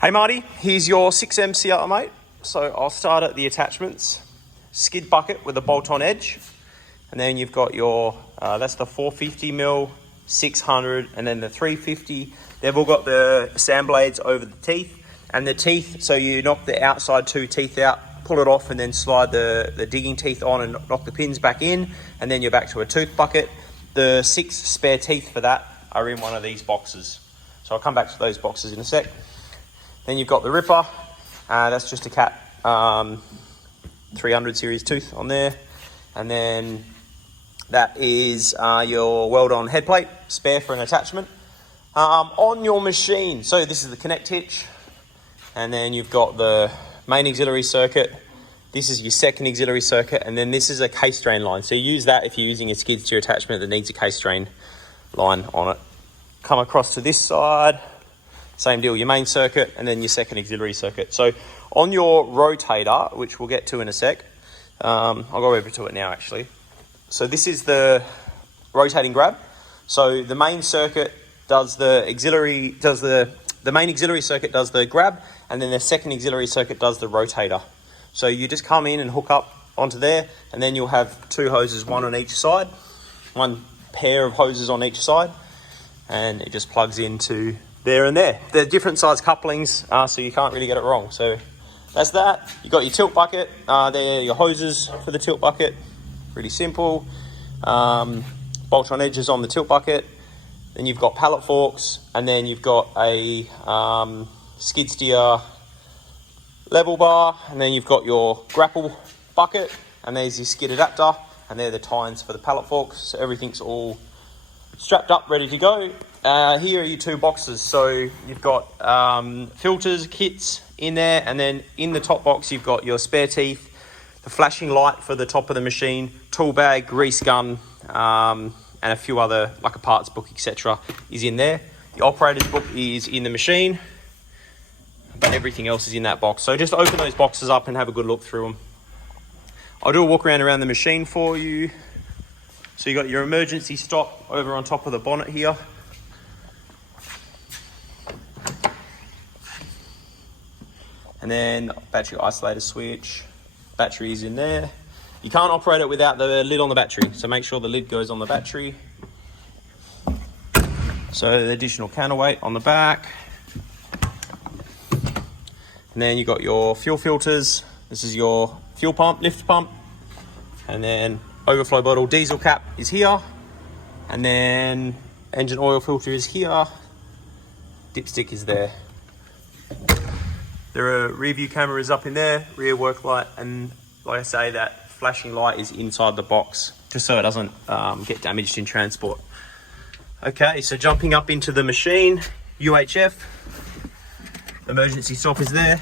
Hey Marty, here's your 6M sealer, mate. So I'll start at the attachments. Skid bucket with a bolt-on edge. And then you've got your, that's the 450mm, 600, and then the 350. They've all got the sand blades over the teeth. And the teeth, so you knock the outside two teeth out, pull it off, and then slide the digging teeth on and knock the pins back in. And then you're back to a tooth bucket. The 6 spare teeth for that are in one of these boxes. So I'll come back to those boxes in a sec. Then you've got the ripper, that's just a Cat 300 series tooth on there. And then that is your weld-on head plate, spare for an attachment. On your machine, so this is the connect hitch. And then you've got the main auxiliary circuit. This is your second auxiliary circuit. And then this is a case drain line. So you use that if you're using a skid steer attachment that needs a case drain line on it. Come across to this side. Same deal, your main circuit and then your second auxiliary circuit. So on your rotator, which we'll get to in a sec, I'll go over to it now actually. So this is the rotating grab. So the main circuit does the auxiliary, the main auxiliary circuit does the grab, and then the second auxiliary circuit does the rotator. So you just come in and hook up onto there, and then you'll have 2 hoses, one on each side, one pair of hoses on each side, and it just plugs into there and there. They're different size couplings, so you can't really get it wrong. So that's that. You got your tilt bucket. They're your hoses for the tilt bucket. Pretty simple. Bolt-on edges on the tilt bucket. Then you've got pallet forks, and then you've got a skid steer level bar, and then you've got your grapple bucket, and there's your skid adapter, and they're the tines for the pallet forks. So everything's all strapped up, ready to go. Here are your 2 boxes. So you've got filters, kits in there, and then in the top box you've got your spare teeth, the flashing light for the top of the machine, tool bag, grease gun, and a few other, like a parts book, etc. is in there. The operator's book is in the machine, but everything else is in that box. So just open those boxes up and have a good look through them. I'll do a walk around the machine for you. So you got your emergency stop over on top of the bonnet here. And then battery isolator switch, battery is in there. You can't operate it without the lid on the battery, so make sure the lid goes on the battery. So the additional counterweight on the back. And then you got your fuel filters. This is your fuel pump, lift pump. And then overflow bottle diesel cap is here. And then engine oil filter is here. Dipstick is there. There are rear view cameras up in there, rear work light, and like I say, that flashing light is inside the box, just so it doesn't get damaged in transport. Okay, so jumping up into the machine, UHF, emergency stop is there,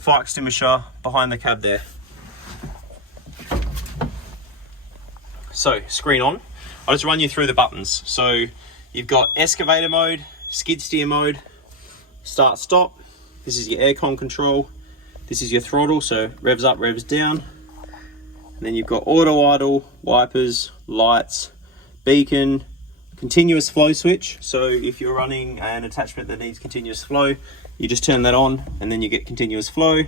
fire extinguisher behind the cab there. So, screen on. I'll just run you through the buttons. So, you've got excavator mode, skid steer mode, start stop. This is your aircon control. This is your throttle, so revs up, revs down. And then you've got auto idle, wipers, lights, beacon, continuous flow switch. So if you're running an attachment that needs continuous flow, you just turn that on and then you get continuous flow.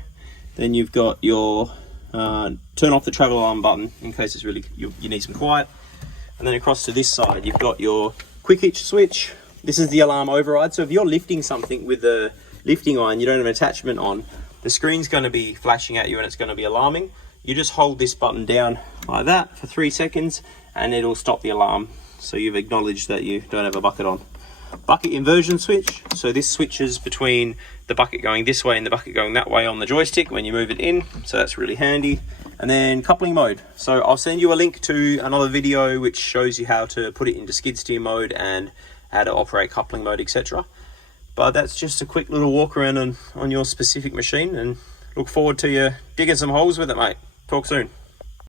Then you've got your turn off the travel alarm button in case it's really you need some quiet. And then across to this side, you've got your quick hitch switch. This is the alarm override. So if you're lifting something with the lifting iron, you don't have an attachment on, the screen's going to be flashing at you and it's going to be alarming. You just hold this button down like that for 3 seconds and it'll stop the alarm. So you've acknowledged that you don't have a bucket on. Bucket inversion switch. So this switches between the bucket going this way and the bucket going that way on the joystick when you move it in. So that's really handy. And then coupling mode. So I'll send you a link to another video which shows you how to put it into skid steer mode and how to operate coupling mode, etc. But that's just a quick little walk around on your specific machine, and look forward to you digging some holes with it, mate. Talk soon.